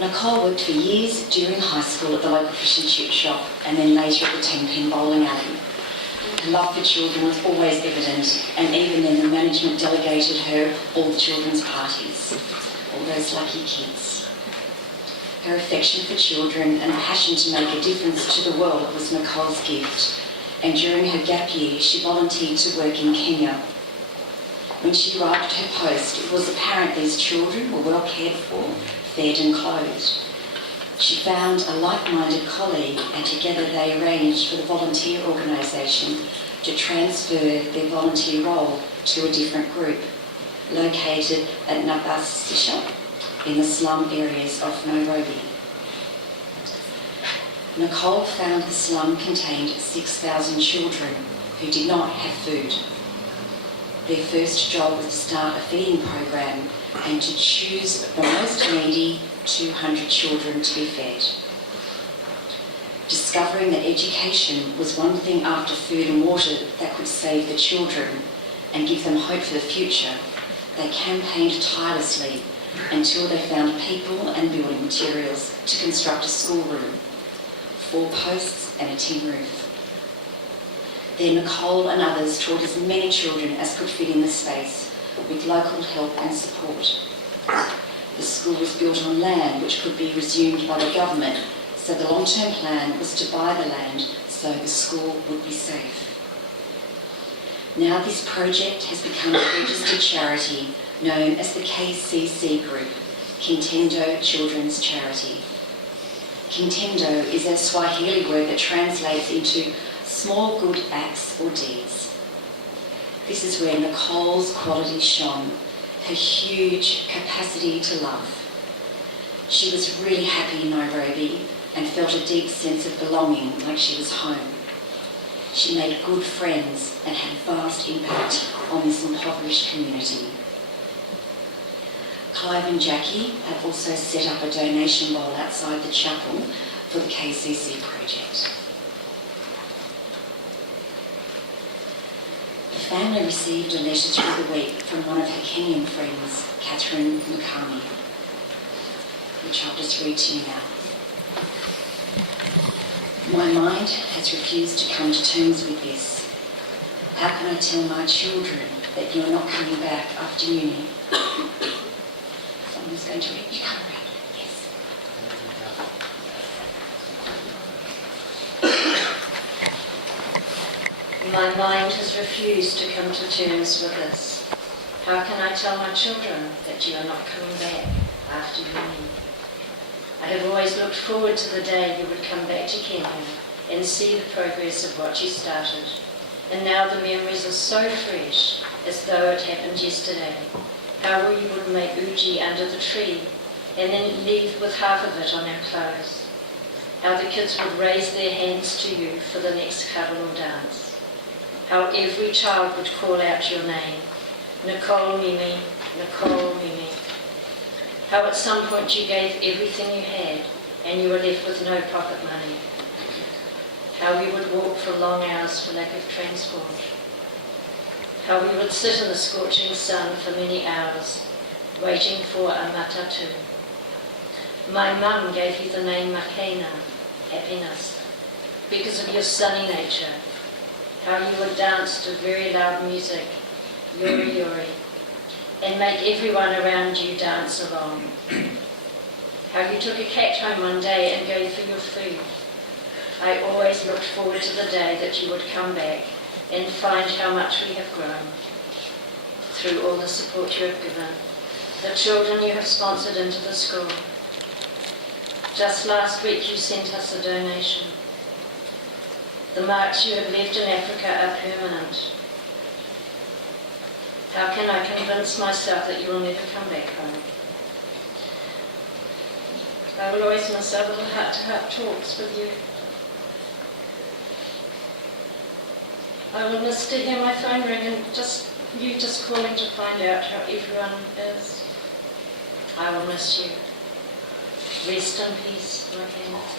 Nicole worked for years during high school at the local fish and chip shop and then later at the 10-pin bowling alley. Her love for children was always evident, and even then the management delegated her all the children's parties, all those lucky kids. Her affection for children and passion to make a difference to the world was Nicole's gift, and during her gap year she volunteered to work in Kenya. When she arrived at her post, it was apparent these children were well cared for, fed and clothed. She found a like-minded colleague, and together they arranged for the volunteer organisation to transfer their volunteer role to a different group, located at Nagasisha in the slum areas of Nairobi. Nicole found the slum contained 6,000 children who did not have food. Their first job was to start a feeding program and to choose the most needy 200 children to be fed. Discovering that education was one thing after food and water that could save the children and give them hope for the future, they campaigned tirelessly until they found people and building materials to construct a schoolroom, 4 posts and a tin roof. Then Nicole and others taught as many children as could fit in the space, with local help and support. The school was built on land which could be resumed by the government, so the long-term plan was to buy the land so the school would be safe. Now this project has become a registered charity known as the KCC Group, Kintendo Children's Charity. Kintendo is a Swahili word that translates into small good acts or deeds. This is where Nicole's qualities shone, her huge capacity to love. She was really happy in Nairobi and felt a deep sense of belonging, like she was home. She made good friends and had vast impact on this impoverished community. Clive and Jackie have also set up a donation bowl outside the chapel for the KCC project. The family received a letter through the week from one of her Kenyan friends, Catherine Mukami, which I'll just read to you now. My mind has refused to come to terms with this. How can I tell my children that you're not coming back after uni? Someone's going to read. You can't read. Yes. My mind has refused to come to terms with this. How can I tell my children that you are not coming back after uni? I have always looked forward to the day you would come back to Kenya and see the progress of what you started. And now the memories are so fresh, as though it happened yesterday. How we would make uji under the tree and then leave with half of it on our clothes. How the kids would raise their hands to you for the next cuddle or dance. How every child would call out your name, Nicole Mimi, Nicole Mimi. How at some point you gave everything you had and you were left with no pocket money. How we would walk for long hours for lack of transport. How we would sit in the scorching sun for many hours, waiting for a matatu. My mum gave you the name Makena, happiness, because of your sunny nature. How you would dance to very loud music, yori yori, and make everyone around you dance along. How you took a cat home one day and gave for your food. I always looked forward to the day that you would come back and find how much we have grown through all the support you have given, the children you have sponsored into the school. Just last week you sent us a donation. The marks you have left in Africa are permanent. How can I convince myself that you will never come back home? I will always miss our little heart-to-heart talks with you. I will miss to hear my phone ring and you just calling to find out how everyone is. I will miss you. Rest in peace, my friends.